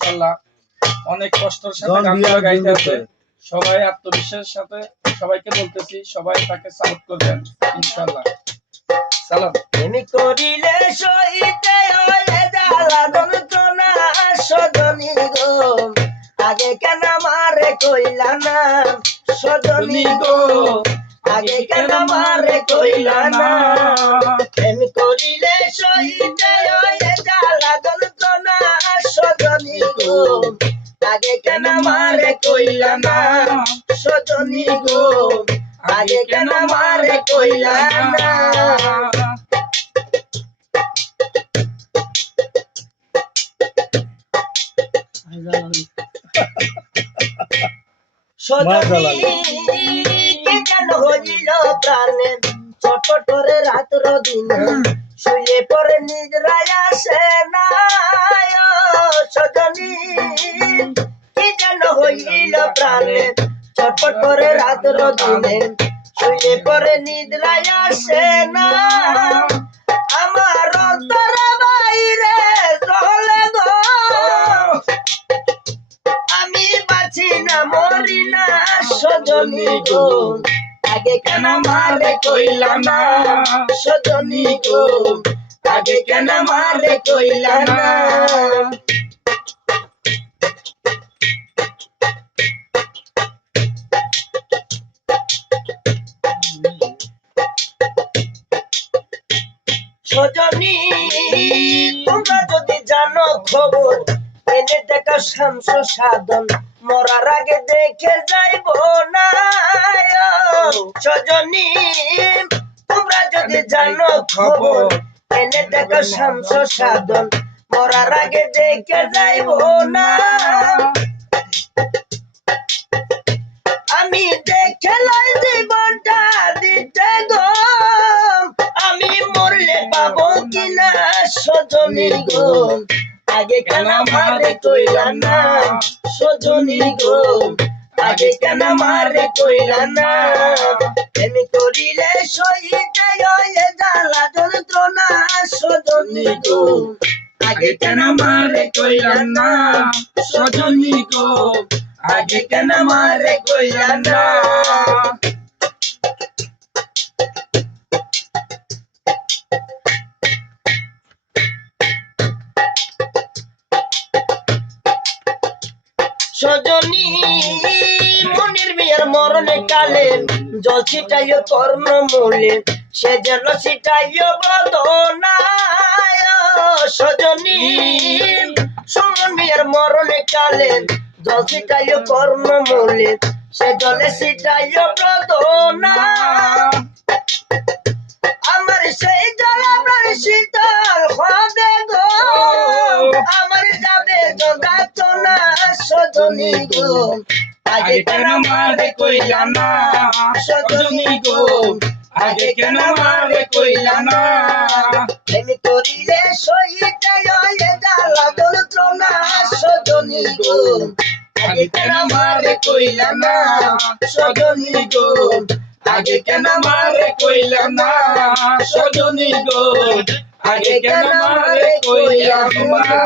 ইনশাআল্লাহ অনেক কষ্টের সাথে গানগুলো গাইতে আছে। সবাই আত্মবিশ্বাসের সাথে সবাইকে বলতেছি, সবাই তাকে সাপোর্ট করবেন ইনশাআল্লাহ। সালাম। তুমি করিলে সইতে হয়ে জ্বালা যন্ত্রণা সজনী গো, আগে কেন মারে কইলা না সজনী গো, আগে কেন মারে কইলা না। তুমি করিলে সইতে হয়ে জ্বালা যন্ত্রণা সজনী গো, আগে কেন মারে কইলা না সজনী গো, আগে কেন মারে কইলা না। সজনী কি কেন হইল প্রাণে ছটফটরে রাত্র দিনে, শুয়ে পরে নিদ্রায় আসে না। সজনী কি কেন হইল প্রাণে ছটফটরে রাত্র দিনে, শুয়ে পরে নিদ্রায় আসে না। আমার অন্তর বাইরে চলে গো, আমি বাঁচি না মরি না সজনী গো, আগে কেন মারে কইলা না সজনী গো, আগে কেন মারে কইলা না। সজনী তোমরা যদি জানো খবর, এনে দেখা শামস সাধন মরার আগে দেখে যাইব না। সজনী তোমরা যদি জানো খবর, এনে দেখা শামস সাধন মরার আগে দেখে যাইব না। আমি দেখে লাই জীবনটা দিতে গো, আমি মরলে পাবো কিনা সজনী গো, আগে কেন মারে কইলা না সজনী গো, আগে কেন মারে কইলা না। তুমি করিলে সইতে হয়ে জ্বালা যন্ত্রণা সজনী গো, আগে কেন মারে কইলা না সজনী গো, আগে কেন মারে কইলা না। সজনী মনির বিয়ের মরণে কালে জল ছিটাইও কর্ণ মূলে, সে যেন ছিটাইও বদনায়। সজনী সুমন বিয়ের মরণে কালে জল ছিটাইও কর্ণ মূলে, সে জলে ছিটাইও বদনা। আমার সেই জল আপনার শীতল হবে গো, আমার যাবে যোগাতনা সজনী গো, আগে কেন মারে কইলা না সজনী গো, আগে কেন মারে কইলা না। তুমি করিলে সইতে হয়ে জ্বালা যন্ত্রণা সজনী গো, আগে কেন মারে কইলা না সজনী গো, আগে কেন মারে কইলা না সজনী গো, আগে কেন মারে কইলা না।